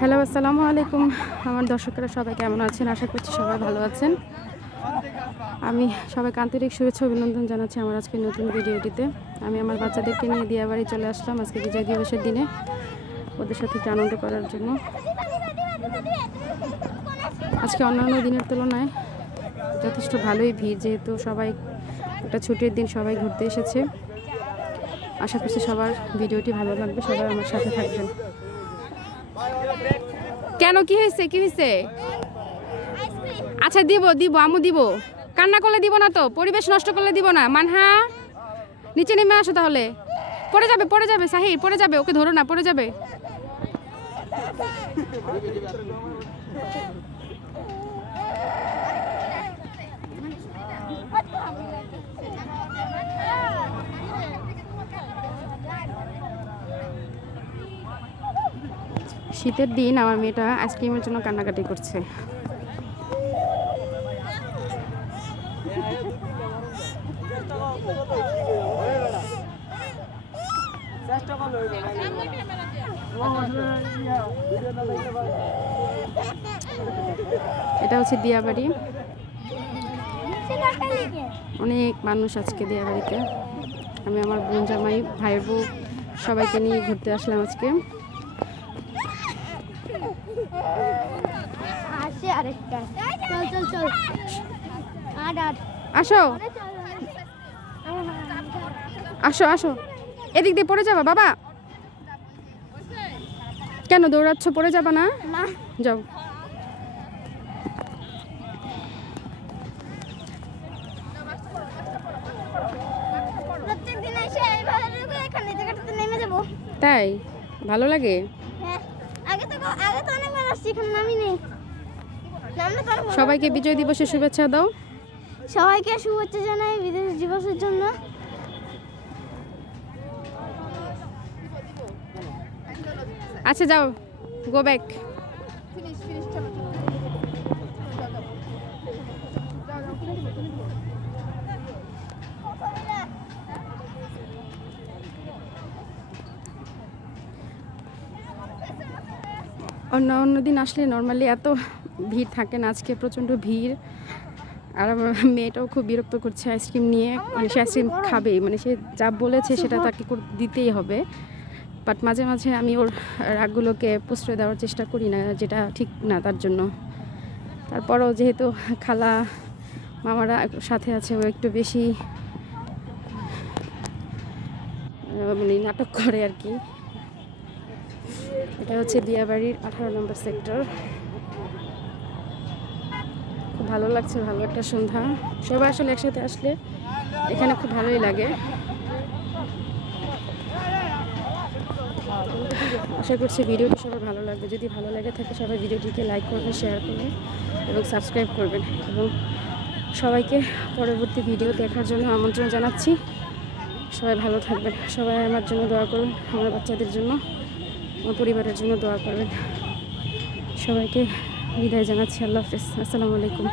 Hello, আসসালামু আলাইকুম। আমার দর্শকরা সবাই কেমন আছেন? আশা করছি সবাই ভালো আছেন। আমি সবাইকে আন্তরিক শুভেচ্ছা অভিনন্দন জানাচ্ছি আমার আজকের নতুন ভিডিওটিতে। আমি আমার বাচ্চাদেরকে নিয়ে দিয়াবাড়ি চলে আসলাম আজকে বিজয় দিবসের দিনে ওদের সাথে একটু আনন্দ করার জন্য। আজকে অন্যান্য দিনের তুলনায় যথেষ্ট ভালোই ভিড়, যেহেতু সবাই একটা ছুটির দিন, সবাই ঘুরতে এসেছে। আশা করছি সবার ভিডিওটি ভালো লাগবে, সবাই আমার সাথে থাকবেন। কেন, কি হয়েছে, কি হয়েছে? আচ্ছা দিব দিব, আমু দিব। কান্না করলে দিব না তো, পরিবেশ নষ্ট করলে দিব না। মানহা নিচে নেমে আসো, তাহলে পড়ে যাবে, পড়ে যাবে। সাহির পড়ে যাবে, ওকে ধরো না, পড়ে যাবে। শীতের দিন আমার মেয়েটা আইসক্রিমের জন্য কান্নাকাটি করছে। এটা হচ্ছে দিয়াবাড়ি। অনেক মানুষ আজকে দিয়াবাড়িতে। আমি আমার বোন, জামাই, ভাইয়ের বউ সবাইকে নিয়ে ঘুরতে আসলাম আজকে। আসো আসো আসো, এদিক দিয়ে পড়ে যাবা বাবা। কেন দৌড়াচ্ছ? পড়ে যাবা না? যাও। তাই ভালো লাগে? সবাইকে বিজয় দিবসের শুভেচ্ছা দাও। সবাইকে শুভেচ্ছা জানাই বিজয় দিবসের জন্য। আচ্ছা যাও, গো ব্যাক। অন্য দিন আসলে নর্মালি এত ভিড় থাকে না, আজকে প্রচণ্ড ভিড়। আর আমার মেয়েটাও খুব বিরক্ত করছে আইসক্রিম নিয়ে। মানে সে আইসক্রিম খাবে, মানে সে যা বলেছে সেটা তাকে দিতেই হবে। বাট মাঝে মাঝে আমি ওর রাগগুলোকে প্রশ্রয় দেওয়ার চেষ্টা করি না, যেটা ঠিক না তার জন্য। তারপরও যেহেতু খালা মামারা সাথে আছে, ও একটু বেশি মানে নাটক করে আর কি। এটা হচ্ছে দিয়াবাড়ির 18 নম্বর সেক্টর। খুব ভালো লাগছে, ভালো একটা সন্ধ্যা। সবাই আসলে একসাথে আসলে এখানে খুব ভালোই লাগে। আশা করছি ভিডিওটি সবার ভালো লাগবে। যদি ভালো লাগে থাকে সবাই ভিডিওটিকে লাইক করবেন, শেয়ার করবেন এবং সাবস্ক্রাইব করবেন। এবং সবাইকে পরবর্তী ভিডিও দেখার জন্য আমন্ত্রণ জানাচ্ছি। সবাই ভালো থাকবেন, সবাই আমার জন্য দোয়া করবেন, আমার বাচ্চাদের জন্য, আমার পরিবারের জন্য দোয়া করবেন। সবাইকে বিদায় জানাচ্ছি। আল্লাহ হাফেজ, আসসালামু আলাইকুম।